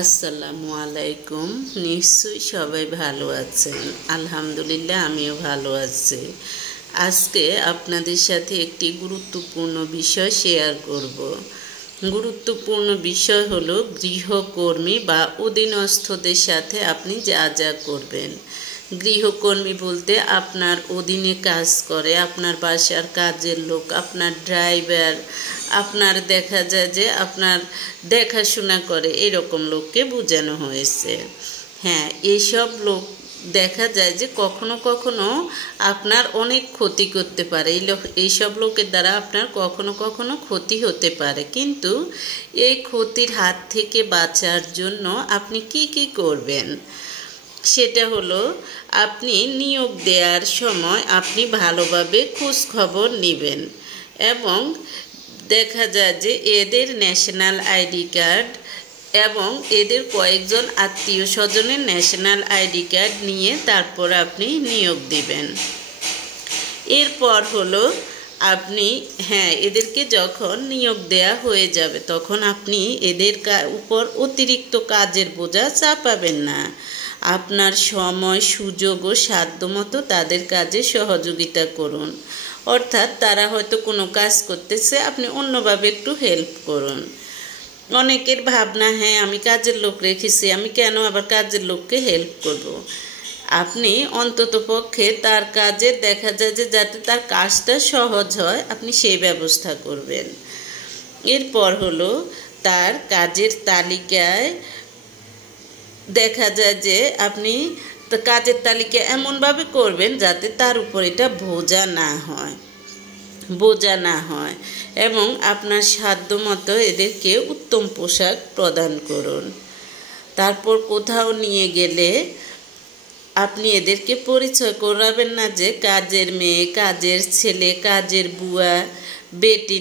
আসসালামু আলাইকুম। নিশ্চয়ই সবাই ভালো আছেন। আলহামদুলিল্লাহ আমিও ভালো আছি। আজকে আপনাদের সাথে একটি গুরুত্বপূর্ণ বিষয় শেয়ার করব। গুরুত্বপূর্ণ বিষয় হলো গৃহকর্মী বা অধীনস্থদের সাথে আপনি যা যা করবেন। গৃহকর্মী বলতে আপনার অধীনে কাজ করে, আপনার বাসার কাজের লোক, আপনার ড্রাইভার, আপনার দেখা যায় যে আপনার দেখাশোনা করে, এরকম লোককে বোঝানো হয়েছে। হ্যাঁ, এইসব লোক দেখা যায় যে কখনো কখনো আপনার অনেক ক্ষতি করতে পারে। এইসব লোকের দ্বারা আপনার কখনো কখনো ক্ষতি হতে পারে, কিন্তু এই ক্ষতির হাত থেকে বাঁচার জন্য আপনি কি কি করবেন সেটা হলো, আপনি নিয়োগ দেওয়ার সময় আপনি ভালোভাবে খোঁজ খবর নেবেন এবং দেখা যায় যে এদের ন্যাশনাল আইডি কার্ড এবং এদের কয়েকজন আত্মীয় স্বজনের ন্যাশনাল আইডি কার্ড নিয়ে তারপর আপনি নিয়োগ দিবেন। এরপর হলো আপনি এদেরকে যখন নিয়োগ দেয়া হয়ে যাবে তখন আপনি এদের উপর অতিরিক্ত কাজের বোঝা চাপাবেন না। আপনার সময়, সুযোগ ও সাধ্যমতো তাদের কাজে সহযোগিতা করুন। অর্থাৎ তারা হয়তো কোনো কাজ করতেছে, আপনি অন্যভাবে একটু হেল্প করুন। অনেকের ভাবনা, আমি কাজের লোক রেখেছি, আমি কেন আবার কাজের লোককে হেল্প করব। আপনি অন্তত পক্ষে তার কাজে দেখা যায় যে যাতে তার কাজটা সহজ হয়, আপনি সেই ব্যবস্থা করবেন। এরপর হলো তার কাজের তালিকায় দেখা যায় যে আপনি কাজের তালিকা এমনভাবে করবেন যাতে তার উপর এটা বোঝা না হয় এবং আপনার সাধ্যমতো এদেরকে উত্তম পোশাক প্রদান করুন। তারপর কোথাও নিয়ে গেলে আপনি এদেরকে পরিচয় করাবেন না যে কাজের মেয়ে, কাজের ছেলে, কাজের বুয়া, বেটি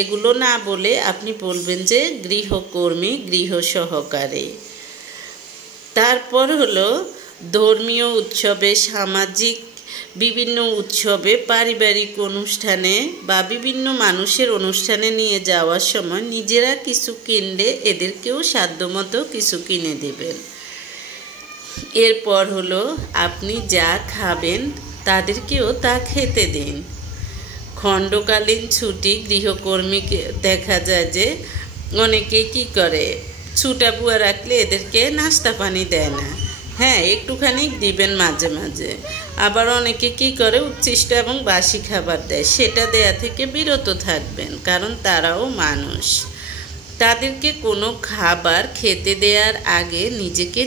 এগুলো না বলে আপনি বলবেন যে গৃহকর্মী, গৃহ সহকারী। তারপর হলো ধর্মীয় উৎসবে, সামাজিক বিভিন্ন উৎসবে, পারিবারিক অনুষ্ঠানে বা বিভিন্ন মানুষের অনুষ্ঠানে নিয়ে যাওয়ার সময় নিজেরা কিছু কিনলে এদেরকেও সাধ্যমতো কিছু কিনে দেবেন। এরপর হলো আপনি যা খাবেন তাদেরকেও তা খেতে দিন। খণ্ডকালীন ছুটি গৃহকর্মীকে দেখা যায় যে অনেকে কি করে, ছুটা বুয়া রাখলে এদেরকে নাস্তা পানি দেয় না। একটুখানি দিবেন মাঝে মাঝে। আবার অনেকে কি করে, উচ্ছিষ্ট এবং বাসি খাবার দেয়, সেটা দেয়া থেকে বিরত থাকবেন, কারণ তারাও মানুষ। তাদেরকে কোনো খাবার খেতে দেওয়ার আগে নিজেকে